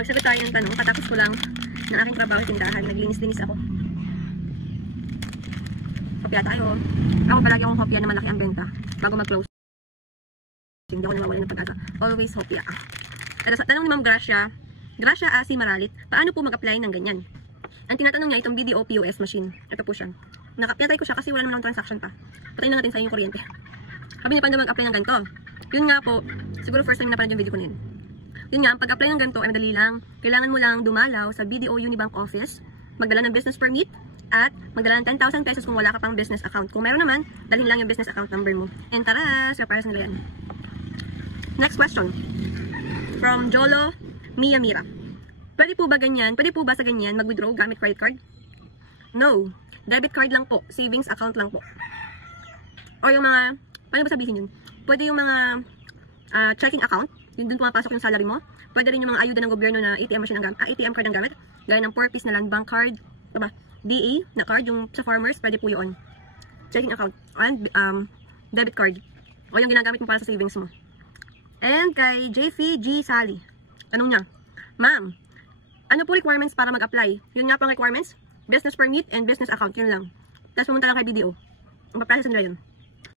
Magsagot tayo ng tanong. Katapos ko lang na aking trabaho tindahan. Naglinis-linis ako. Kopya tayo. Ako palagi akong kopya na malaki ang benta bago mag-close. Hindi ako nawawala ng pag-asa. Always hopya. At sa tanong ni Ma'am Gracia Asi Maralit, paano po mag-apply ng ganyan? Ang tinatanong niya itong BDO POS machine. Ito po siya. Pinatay ko siya kasi wala naman akong transaction pa. Patayin na natin sa inyong kuryente. Sabi niya paano mag-apply ng ganito. Yun nga po, siguro first time na napanood yung video ko na yun. Yun nga, pag-apply ng ganito ay madali lang. Kailangan mo lang dumalaw sa BDO Unibank office, magdala ng business permit, at magdala ng 10,000 pesos kung wala ka pang business account. Kung meron naman, dalhin lang yung business account number mo. And tara, surprise nila yan. Next question. From Jolo Miyamira. Pwede po ba ganyan? Pwede po ba sa ganyan mag-withdraw gamit credit card? No. Debit card lang po. Savings account lang po. O yung mga, paano ba sabihin yun? Pwede yung mga checking account. Yun dun pumapasok yung salary mo. Pwede rin yung mga ayuda ng gobyerno na ATM machine ang gamit, ATM card ang gamit. Gaya ng 4-piece na land bank card. Diba? DA na card, yung sa farmers, pwede po yun. Checking account. And debit card. O yung ginagamit mo para sa savings mo. And kay JV G. Sally. Tanong niya, Ma'am, ano po requirements para mag-apply? Yun nga pang requirements, business permit and business account. Yun lang. Tapos pumunta lang kay BDO. Ang papasasan nila yun.